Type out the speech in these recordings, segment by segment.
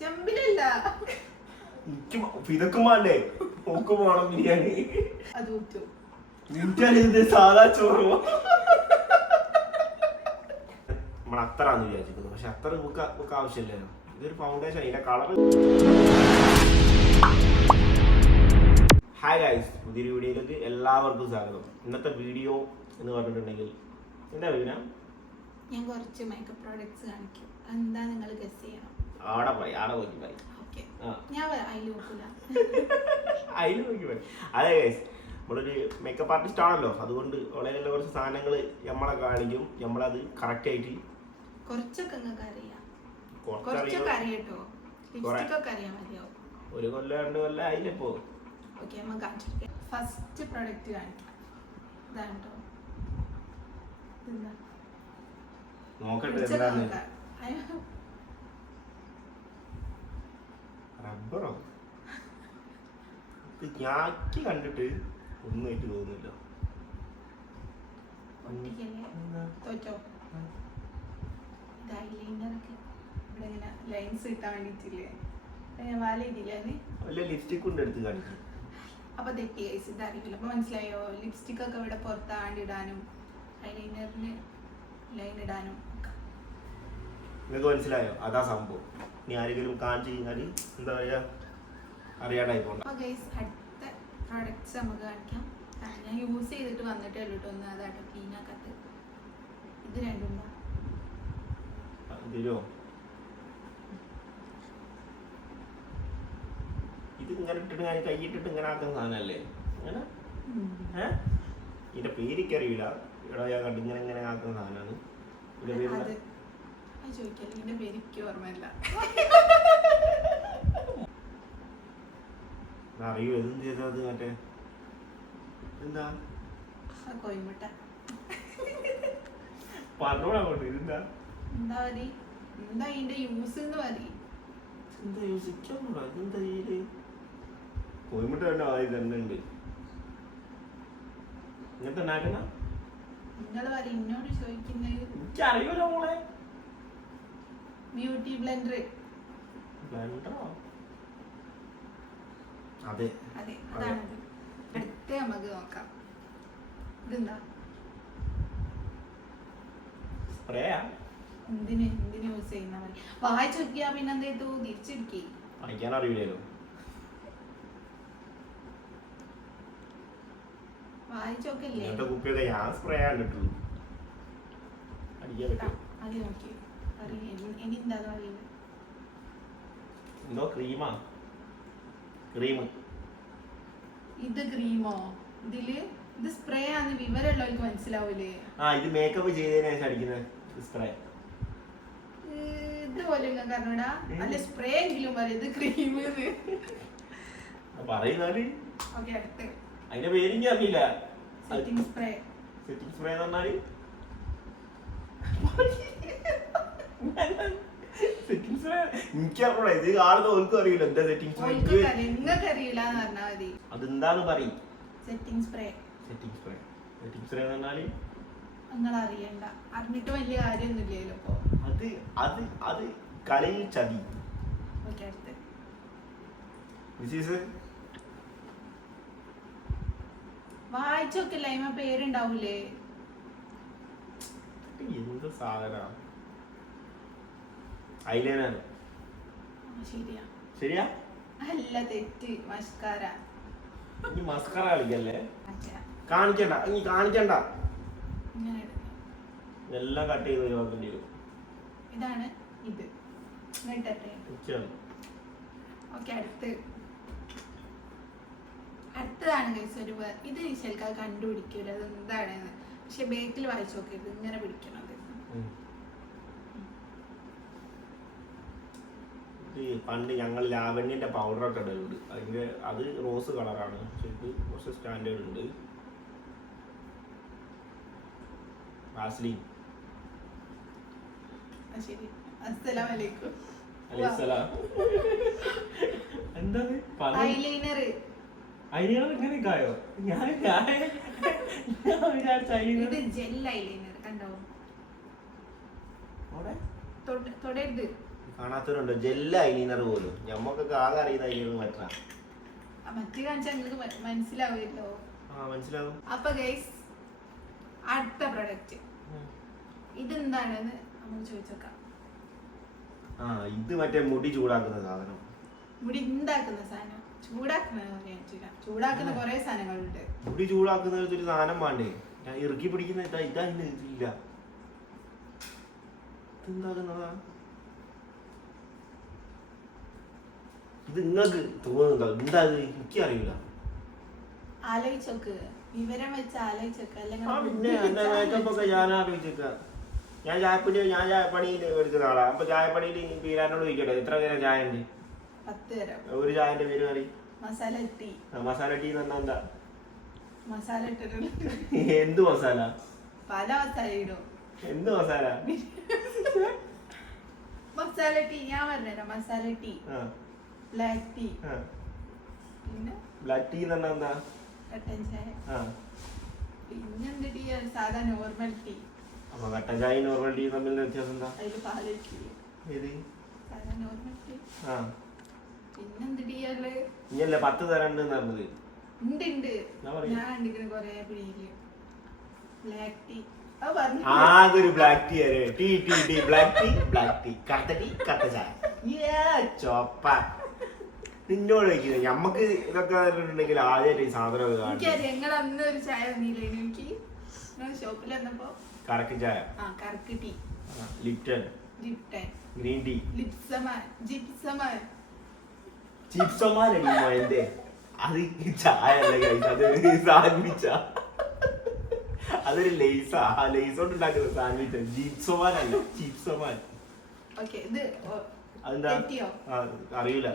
ചെമ്പിലല്ല. ഇതൊക്കെ ഓക്ക് വേണം ബിരിയാണി. അത് ഊറ്റും. സാധാ ചോറ് നമ്മൾ അത്തറാന്ന് വിചാരിച്ചിരിക്കുന്നു. പക്ഷെ അത്ര നമുക്ക് ആവശ്യമില്ലല്ലോ. ഇതൊരു ഫൗണ്ടേഷൻ, അതിന്റെ കളർ. ഹായ് ഗൈസ്, പുതിയൊരു വീഡിയോയിലേക്ക് എല്ലാവർക്കും സ്വാഗതം. ഇന്നത്തെ വീഡിയോ എന്ന് പറഞ്ഞിട്ടുണ്ടെങ്കിൽ എന്താ വീഡിയോ? ഞാൻ കുറച്ച് മേക്കപ്പ് പ്രോഡക്ട്സ് കാണിക്കും. എന്താ നിങ്ങൾ ഗസ് ചെയ്യണം. ആടെ പോയി പറയും. ഞാൻ അതിൽ നോക്കില്ല. അതെ ഗൈസ്, നമ്മളൊരു മേക്കപ്പ് ആർട്ടിസ്റ്റ് ആണല്ലോ, അതുകൊണ്ട് വളരെ കുറച്ച് സാധനങ്ങൾ നമ്മളെ കാണിക്കും. നമ്മളത് കറക്റ്റ് ആയിട്ട് കുറച്ചൊക്കെ നിങ്ങൾക്ക് അറിയാം. കുറച്ചൊക്കെ അറിയട്ടോ. ലിപ്സ്റ്റിക്കൊക്കെ അറിയാൻ മതിയോ? ഒരു കൊല്ലം 2 കൊല്ലം ആയില്ലപ്പോ. ഓക്കെ, നമുക്ക് കാണിച്ചിരിക്കാം. ഫസ്റ്റ് പ്രൊഡക്റ്റ് കാണിക്കാം. ഇതാണ് കേട്ടോ. നോക്കട്ടെ എന്താണ്. റബ്ബറോ? ഞാക്കി കണ്ടിട്ട് ഒന്നായിട്ട് തോന്നുന്നില്ല. തോറ്റോ? ഇത് ഐലൈനറൊക്കെ ഇവിടെ ഇങ്ങനെ ലൈൻസ് കിട്ടാൻ വേണ്ടിയിട്ടില്ലേ? ഞാൻ വാല ഇതില്ലേ? വല്ല ലിപ്സ്റ്റിക് കൊണ്ട് എടുത്ത് കാണിക്കും. അപ്പൊ തെറ്റി ഗൈസ്, ഇത് അറിയില്ല. അപ്പൊ മനസ്സിലായോ? ലിപ്സ്റ്റിക് ഒക്കെ ഇവിടെ പുറത്താണ്ടിടാനും ഐലൈനറിന് ലൈൻ ഇടാനും. നിങ്ങൾക്ക് മനസ്സിലായോ? അതാ സംഭവം. ഇനി ആരെങ്കിലും കാണിച്ചു കഴിഞ്ഞാൽ എന്താ പറയാ, അറിയാണ്ടായി പോകണം. അപ്പൊ ഗൈസ്, അടുത്ത പ്രോഡക്ട്സ് നമുക്ക് കാണിക്കാം. ഞാൻ യൂസ് ചെയ്തിട്ട് വന്നിട്ടേ ഉള്ളൂ കേട്ടോ. ഒന്ന് അതാട്ടോ ക്ലീനാക്കത്ത്. ഇത് രണ്ടും ഇത് ഇങ്ങനെ ഇട്ടിട്ട് ഞാൻ കൈയിട്ടിട്ട് ഇങ്ങനെ ആക്കുന്ന സാധനമല്ലേ? അങ്ങനെ ഇതിന്റെ പേരിക്ക് അറിയില്ല. ഇവിടെ ഞാൻ കണ്ട് ഇങ്ങനെ ഇങ്ങനെ ആക്കുന്ന സാധനമാണ്. ചോദിക്കല്ലേ, ഇതിന്റെ പേര് എനിക്ക് ഓർമ്മയില്ല. അറിയോ എന്ത് ചെയ്തത്? മറ്റേ എന്താ കോയിമുട്ട പറഞ്ഞോളാങ്ങോട്ട്. ഇതെന്താ എന്താ മതി? എന്താ ഇതിന്റെ യൂസ് എന്ന് മതി? എന്താ യൂസിക്കാണോ? ഇതെന്താ ചെയ്യല്? കോയിമുട്ട തന്നെ തന്നെ ഉണ്ട്. ഇങ്ങനത്തെ ഉണ്ടാക്കുന്ന നിങ്ങൾ പറയും എന്നോട് ചോദിക്കുന്നത്. എനിക്ക് അറിയൂല മോളെ. Beauty blender. ബ്ലെൻഡറോ? അതെ അതെ, അതാണത്. അടുത്ത നമുക്ക് നോക്കാം. ഇതെന്താ? സ്പ്രേയാ? എന്തിന് യൂസ് ചെയ്യുന്ന മതി. വായിച്ചു നോക്കിയാ പിന്നെ എന്തേതോ തിരിച്ചെടുക്കേ. വായിക്കാൻ അറിയില്ലല്ലോ. വായിച്ചോക്കല്ലേ? കുപ്പിയൊക്കെ ഞാൻ സ്പ്രേ കണ്ടിട്ടുള്ളൂ. അടിക്കാൻ പറ്റും. അത് നോക്കി ഇനി എന്താ അറിയില്ല. എന്തോ ക്രീമാ? ക്രീം. ഇത് ക്രീമോ? ഇതില് ഇത് സ്പ്രേ ആണെന്ന് വിവരമുള്ളവർക്ക് മനസ്സിലാവൂലേ? ഇത് മേക്കപ്പ് ചെയ്തതിനു ശേഷം അടിക്കുന്ന സ്പ്രേ. ഇതുപോലെ പറഞ്ഞൂടാ. അല്ല, സ്പ്രേ എങ്കിലും പറയും. ഇത് ക്രീം പറയുന്നാല്. ഓക്കെ, അടുത്ത് അതിന്റെ പേരിങ്ങ അറിയില്ല. Setting spray. സെറ്റിംഗ് സ്പ്രേ എന്ന് പറഞ്ഞാല് സെറ്റിംഗ് സ്പ്രേ എനിക്കറിഞ്ഞൂടാ. ഇത് കാണുന്ന ഓർക്കും അറിയില്ല എന്താ സെറ്റിംഗ് സ്പ്രേ. നിങ്ങൾക്ക് അറിയില്ല എന്ന് പറഞ്ഞാൽ മതി. അതെന്താന്ന് പറയും. Setting spray. Setting spray. Setting spray എന്ന് പറഞ്ഞാല് നിങ്ങൾ അറിയണ്ട. അറിഞ്ഞിട്ട് വലിയ കാര്യമൊന്നുമില്ലല്ലോ ഇപ്പൊ. അത് കളിയിൽ ചതി. ഓക്കെ, അടുത്ത് വായിച്ചോക്കില്ല. അതിമ പേരുണ്ടാവൂലേ? എന്ത് സാധന? ഐലൈനർ. ശരിയാ. ശരിയാ? അല്ല, തെറ്റ്. മസ്കാര. ഇനി മസ്കാര കളിക്കല്ലേ? കാണിക്കണ്ട. ഇനി കാണിക്കണ്ട. എല്ലാം കട്ട് ചെയ്ത് ഒഴിവാക്കേണ്ടി വരും. ഇതാണ് ഇത്. ഓക്കെ, അടുത്തതാണ് ഗൈസ്. ഒരു ഇത് ശരിക്കും കണ്ടുപിടിക്കൂല അത് എന്താണെന്ന്. പക്ഷെ ബേക്കിൽ വായിച്ചു നോക്കരുത്. ഇങ്ങനെ പിടിക്കണത്. പണ്ട് ഞങ്ങൾ ലാവണ്യന്റെ പൗഡറൊക്കെ ഇടലുണ്ട്. അത് റോസ് കളറാണ്. പക്ഷെ ഇത് കുറച്ച് സ്റ്റാൻഡേർഡ് ഉണ്ട്. വാസ്ലിൻ. ശരി. അസ്സലാമലൈക്കും. എന്താണ് ഐലൈനർ? ഐലൈനർ ഇങ്ങനെയൊക്കെ ആയോ? ഞാൻ വിചാരിച്ച ഇത് ജെൽ ഐലൈനർ. കണ്ടോ? തൊടരുത്. കാണാത്തവരുണ്ടോ? ജെല്ല ഐലൈനർ പോലും ഞമ്മക്കൊക്കെ ആകെ അറിയുന്ന ഐലൈനർ മാറ്റാം. മറ്റു കാണിച്ചാൽ നിങ്ങൾക്ക് മനസ്സിലാവില്ലല്ലോ. മനസ്സിലാവും. അപ്പൊ ഗൈസ് അടുത്ത പ്രൊഡക്റ്റ് ഇതെന്താണെന്ന് നമുക്ക് ചോദിച്ചേക്കാം. ഇത് മറ്റേ മുടി ചൂടാക്കുന്ന സാധനം. മുടി ഉണ്ടാക്കുന്ന സാധനം ചൂടാക്കുന്ന കുറെ സാധനങ്ങളുണ്ട്. മുടി ചൂടാക്കുന്ന ഒരു സാധനം വേണ്ടേ? ഞാൻ ഇറുക്കി പിടിക്കുന്ന ഇതാ ഇന്ന് ഇല്ല. ഇതെന്താക്കുന്നതാ? ഇത് നിങ്ങൾക്ക് തോന്നുന്നുണ്ടോ? എന്താ എനിക്കറിയില്ല. ആലോചിച്ചോക്ക്, വിവരം വെച്ച് ആലോചിച്ചോക്ക്. പിന്നെ എന്റെ മേക്കപ്പൊക്കെ ഞാൻ ആലോചിച്ചേക്ക. ഞാൻ ചായപ്പണിയിൽ എടുക്കുന്ന ആളാ. അപ്പൊ ചായപ്പണിയിൽ പീരാനോട് ചോദിക്കട്ടെ എത്ര നേരം ചായ ഉണ്ട്? 10 തരം. ഒരു ചായന്റെ പേര് കറി മസാല ടീ. മസാല ടീ എന്ന് പറഞ്ഞാ എന്താ? മസാല എന്ത് മസാല? പല മസാല ഇടും. എന്ത് മസാല? മസാല ടീ ഞാൻ പറഞ്ഞുതരാം. മസാല ടീ, ബ്ലാക്ക് ടീ, പിന്നെ ബ്ലാക്ക് ടീ എന്ന് പറഞ്ഞാ എന്താ? കട്ടൻ ചായ. പിന്നെന്ത് ടീ? സാധാ നോർമൽ ടീ. അപ്പൊ കട്ടൻ ചായ നോർമൽ ടീ തമ്മിലുള്ള വ്യത്യാസം എന്താ? അതില് പാലിട്ടില്ല. ഏത്? സാധാ നോർമൽ ടീ. പിന്നെന്ത് ടീ ഉള്ളത്? ഇനിയല്ലേ 10 തരം ഉണ്ട് പറഞ്ഞത്? ഉണ്ട്. ഞാൻ കണ്ടിരിക്കുന്ന കൊറേ പിടിയില് ബ്ലാക്ക് ടീ. ആകൊരു black tea tea black tea കട്ട ടീ കട്ട ചായ ചോപ്പ. നിന്നോട് വയ്ക്കുന്നത് ഞമ്മക്ക് ഇതൊക്കെ ഉണ്ടെങ്കിൽ ആദ്യമായിട്ട് ഈ സാധനം ഞങ്ങൾ അന്ന് ഒരു ചായ തന്നില്ലേ എനിക്ക് ഷോപ്പിൽ വന്നപ്പോ? കറക്ക് ചായ, കറക്ക് ടീ, ലിപ്റ്റൺ, ഗ്രീൻ ടീ, ചിപ്സമാൻ എന്റെ അത് ചായ അല്ല, അത് സാൻഡ്വിച്ചാ. അതൊരു ലേസാ. ലേസ് കൊണ്ട് ഉണ്ടാക്കുന്ന സാൻഡ്വിച്ച്. ജിപ്സോമാൻ അല്ല, ചിപ്സോമാൻ. അറിയില്ല.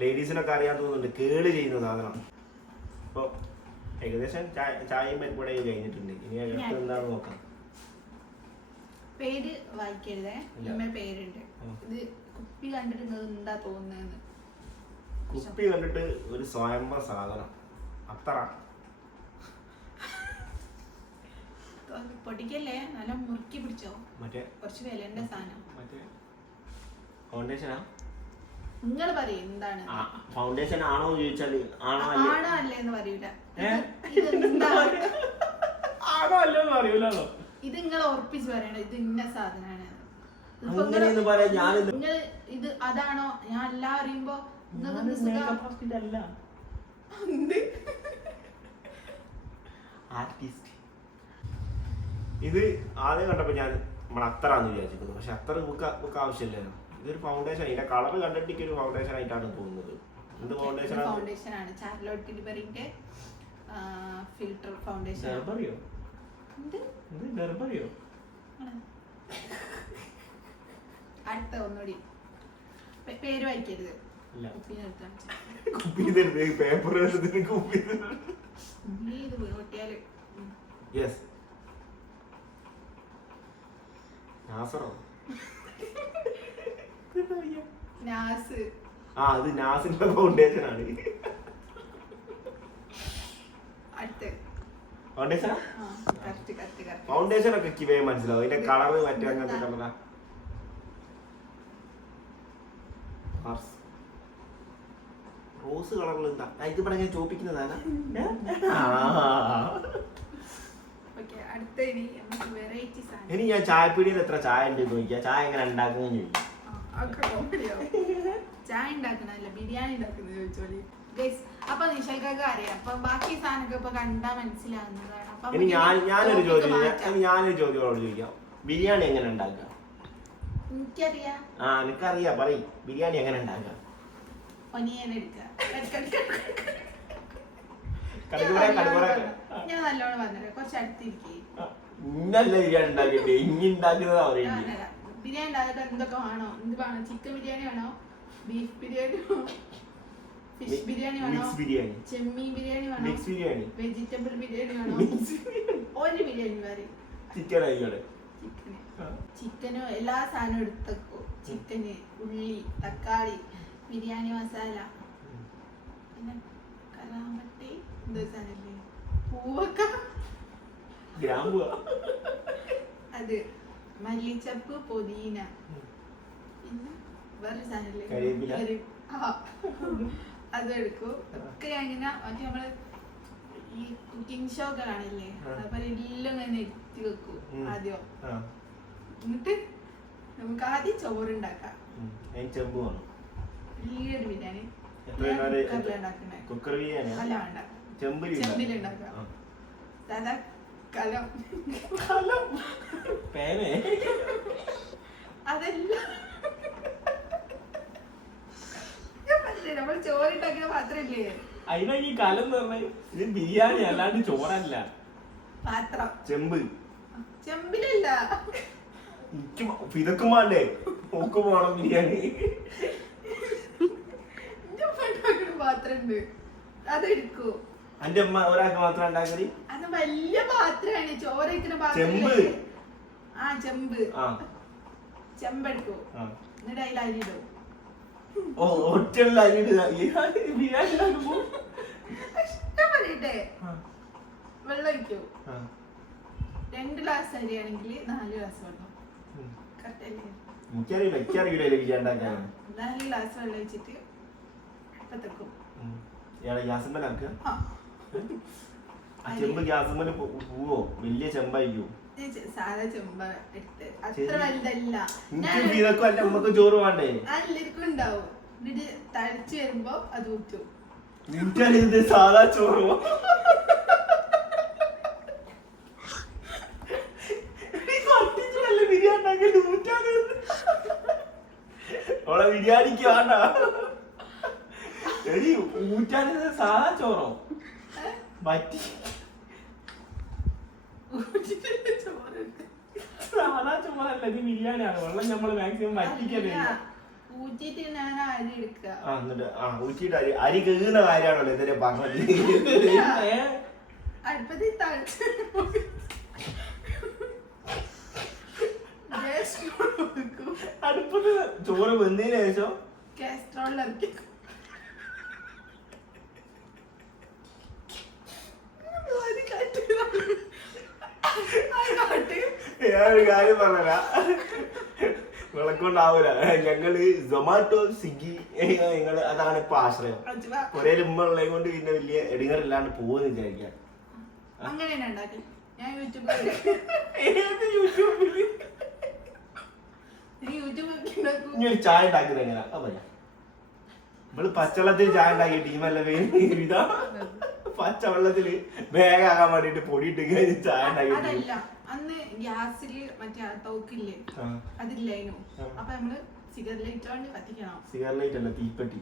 ലേഡീസിനൊക്കെ അറിയാൻ തോന്നുന്നുണ്ട് കേട് ചെയ്യുന്ന സാധനം. അപ്പൊ ഏകദേശം ചായയും പരിപാടിയും കഴിഞ്ഞിട്ടുണ്ട്. ഇനി അടുത്ത് എന്താണെന്ന് നോക്കാം. പേര് വായിക്കരുതേ, പേരുണ്ട്. ഇത് കുപ്പി കണ്ടിട്ട് എന്താ തോന്നുന്നത്? കുപ്പി കണ്ടിട്ട് ഒരു സ്വയംഭ സാധനം അത്ര. പൊടിക്കല്ലേ, നല്ല മുറുക്കി പിടിച്ചോ. മറ്റേ കുറച്ച് വിലന്റെ സാധനം. മറ്റേ ഫൗണ്ടേഷനാ? നിങ്ങൾ പറയും എന്താണ് ഫൗണ്ടേഷൻ ആണോ ചോദിച്ചാല് ആണോ അല്ലേന്ന് പറയൂല. ഇത് നിങ്ങൾ ഉറപ്പിച്ച് പറയണോ ഇത് ഇന്ന സാധനമാണ്? നിങ്ങൾ ഇത് അതാണോ ഞാൻ അല്ല അറിയുമ്പോ ഇത് ആദ്യം കണ്ടപ്പോ ഞാൻ നമ്മൾ അത്തറാന്ന് വിചാരിച്ചിരുന്നു. പക്ഷെ അത്ര ബുക്ക് ആവശ്യമില്ലല്ലോ. ഇതൊരു ഫൗണ്ടേഷൻ. ഇതിന്റെ കളർ കണ്ടിട്ട് ഒരു ഫൗണ്ടേഷൻ ആയിട്ടാണ് തോന്നുന്നത്. എന്ത് ഫൗണ്ടേഷൻ? ഫൗണ്ടേഷൻ ആണ് ചാർലോട്ട് ടിൽബറിന്റെ ഫിൽറ്റർ ഫൗണ്ടേഷൻ. ഗർഭറിയോ? ഗർഭറിയോ? അടുത്ത ഒന്നുകൂടി പേര് വായിക്കരുത്. അത് നാസിന്റെ ഫൗണ്ടേഷൻ ആണ്. ഫൗണ്ടേഷൻ ഒക്കെ കിവേ മനസ്സിലാവും. അതിന്റെ കളറ് മറ്റേ അങ്ങനത്തെ കളറാ. റോസ് കളറിൽ എന്താ ഇത് പറഞ്ഞ ചോപ്പിക്കുന്നതാണ്. ഇനി ഞാൻ ചായപ്പീടിയിൽ എത്ര ചായ ഉണ്ട് ചോദിക്കാം. ചായ എങ്ങനെ ഉണ്ടാക്കുന്ന ചായ ഉണ്ടാക്കണല്ല ബിരിയാണി ഉണ്ടാക്കുന്നത് ചോദിച്ചോളി. അപ്പൊ നിഷൽക്കൊക്കെ അറിയാം. അപ്പൊ ബാക്കി സാധനമൊക്കെ ഇപ്പൊ കണ്ടാ മനസ്സിലാവുന്നതാണ്. ഞാനൊരു ചോദ്യം ചോദിക്കാം. ബിരിയാണി എങ്ങനെ ഉണ്ടാക്കുക? എനിക്കറിയാം. എനിക്കറിയാം. പറയും ബിരിയാണി എങ്ങനെ ഉണ്ടാക്കുക? ഞാൻ നല്ലോണം പറഞ്ഞത് കുറച്ച് അടുത്തിരിക്കേ. ബിരിയാണി ഉണ്ടാക്കിട്ട് ഇനി ഉണ്ടാക്കുന്നതാ പറയുന്നത്. ബിരിയാണി ഉണ്ടാക്കിട്ട് എന്തൊക്കെ വേണോ? എന്ത് വേണം? ചിക്കൻ ബിരിയാണി വേണോ? ബീഫ് ബിരിയാണി വേണോ? ഫിഷ് ബിരിയാണി വേണോ? ചെമ്മീൻ ബിരിയാണി വേണോ? വെജിറ്റബിൾ ബിരിയാണി വേണോ? ഒരു ബിരിയാണി പറയും. ചിക്കനോ എല്ലാ സാധനവും എടുത്തേക്കോ. ചിക്കന്, ഉള്ളി, തക്കാളി, ബിരിയാണി മസാല, പിന്നെ കലാമട്ടി, എന്തോ സാധനല്ലേ പൂവക്ക, അത് മല്ലിച്ചപ്പ് പൊതീന പിന്നെ വേറെ കരിവേപ്പില. അതെടുക്കും ഒക്കെ അങ്ങനെ മറ്റേ നമ്മള് ഈ കുക്കിംഗ് ഷോ ഒക്കെ കാണില്ലേ അപ്പൊ എല്ലാം ഇങ്ങനെ എത്തി വെക്കും ആദ്യം. എന്നിട്ട് നമുക്ക് ആദ്യം ചോറുണ്ടാക്കാം. ചെമ്പ് വേണം. വലിയൊരു ബിരിയാണി കുക്കർ ബിരിയാണി അല്ല വേണ്ട, ചെമ്പിലുണ്ടാക്കാം. സാധാ കലം അതെല്ലാം നമ്മൾ ചോറുണ്ടാക്കുന്ന പാത്രമില്ലേ അതിനാ ഈ കാലം പറഞ്ഞ ഇത് ബിരിയാണി അല്ലാണ്ട് ചോറല്ല. പാത്രം ചെമ്പ് ചെമ്പിലല്ല ഇതൊക്കെ വേണ്ടേ ഒക്കെ വേണം ബിരിയാണി. പാത്രം ഉണ്ട് അതെടുക്കൂ. എന്റെ അമ്മ ഒരാൾക്ക് മാത്രം ഉണ്ടാക്കല്. അത് വലിയ പാത്രമാണ് ചോറ് വയ്ക്കുന്ന ചെമ്പ്. പാത്രം. ചെമ്പ് ചെമ്പെടുക്കൂ. എന്നിട്ട് അതിൽ അരിയിടും. ഒറ്റയുള്ള അരിയിടുക. ഇഷ്ടപ്പെടട്ടെ വെള്ളം ഒഴിക്കൂ. 2 ഗ്ലാസ് അരിയാണെങ്കിൽ 4 ഗ്ലാസ് വെള്ളം. എനിക്കറിയില്ല ബിരിയാണി ഉണ്ടാക്കാൻ. 4 ഗ്ലാസ് വെള്ളം ഒഴിച്ചിട്ട് അപ്പത്തേക്കും ഗ്യാസുമ്മലാക്കുക. ചെമ്പ് ഗ്യാസുമ്മല് പോവോ? വലിയ ചെമ്പായിരിക്കും. സാധാ ചെമ്പ എടുത്ത് അത്ര വലുതല്ല. ഇതൊക്കെ അല്ല നമുക്ക് ചോറ് വേണ്ടേ? എല്ലാവർക്കും ഉണ്ടാവും. എന്നിട്ട് തളിച്ച് വരുമ്പോ അത് ഊറ്റും. എനിക്കറിയത് സാധാ ചോറ് ബിരിയാണി ബിരിയാണിക്ക് വേണ്ട എടി ഊറ്റാനത് സാധാ ചോറോ പറ്റി സാധാ ചോറല്ല ഇത് ബിരിയാണിയാണ്. വെള്ളം നമ്മള് മാക്സിമം വറ്റിക്കല്ലേ. ഊറ്റിട്ട് ഞാൻ അരി എടുക്കുക. ഊറ്റിട്ട് അരി കേറുന്ന കാര്യമാണല്ലോ ഇതിനെ പറഞ്ഞത്. അടുപ്പത്തിൽ തളിച്ച് അടുപ്പത്ത് ചോറ് വെന്തതിന് ശേഷം കാസ്ട്രോളിൽ ഇറക്കി ഞാനൊരു കാര്യം പറഞ്ഞ വിളക്കൊണ്ടാവൂല. ഞങ്ങള് സൊമാറ്റോ സ്വിഗ്ഗി ഞങ്ങള് അതാണ് ഇപ്പൊ ആശ്രയം. ഒരേ ഉമ്മ ഉള്ളത് കൊണ്ട് പിന്നെ വലിയ ഇടിങ്ങറില്ലാണ്ട് പോകുന്ന വിചാരിക്കാം. അങ്ങനെയാണ് ഉണ്ടാക്കി. ഞാൻ യൂട്യൂബിൽ ഇനി ഒരു ചായ ഉണ്ടാക്കുന്നത് എങ്ങനെയാ പറയാ. നമ്മള് പച്ചവെള്ളത്തിൽ ചായ ഉണ്ടാക്കിയ ടീമല്ല ഇതാ. പച്ചവെള്ളത്തില് വേഗാകാൻ വേണ്ടിട്ട് പൊടിയിട്ട് കഴിഞ്ഞ് ചായ ഉണ്ടാക്കി. അന്ന് ഗ്യാസില് മറ്റേ തോക്കില്ലേ അതില്ലായിരുന്നു. അപ്പൊ നമ്മള് സിഗരറ്റ് ലൈറ്റ് കൊണ്ട് കത്തിക്കണം. സിഗരറ്റ് ലൈറ്റ് അല്ല, തീപ്പെട്ടി.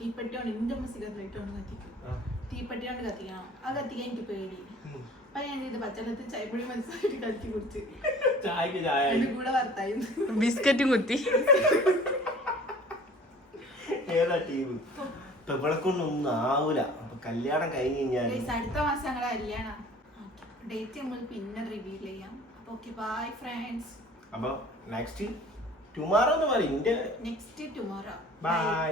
തീപ്പെട്ടി കൊണ്ട് എന്റെ അമ്മ സിഗരറ്റ് ലൈറ്റ് കൊണ്ട് കത്തിക്കും. തീപ്പെട്ടി കൊണ്ട് കത്തിക്കണം. അത് കത്തിക്കാൻ എനിക്ക് പേടി. അപ്പൊ ഞാൻ ഇത് പച്ചവെള്ളത്തിൽ ചായപ്പൊടി മനസ്സിലായിട്ട് കത്തി കുടിച്ച് ചായക്ക് ചായ കൂടെ വർത്തായി ബിസ്ക്കറ്റും കുത്തി. ഏതാ ടീം? ഇപ്പൊ ഇവിടെ കൊണ്ടൊന്നും ആവൂല. അപ്പൊ കല്യാണം കഴിഞ്ഞ് കഴിഞ്ഞാൽ അടുത്ത മാസം ഞങ്ങളെ കല്യാണം ഡേറ്റ് നമ്മൾ പിന്നെ റിവീൽ ചെയ്യാം. അപ്പൊ ഓക്കെ ബൈ ഫ്രണ്ട്സ്. അപ്പൊ നെക്സ്റ്റ് ടുമാറോ എന്ന് പറയും. Next tomorrow. ബൈ.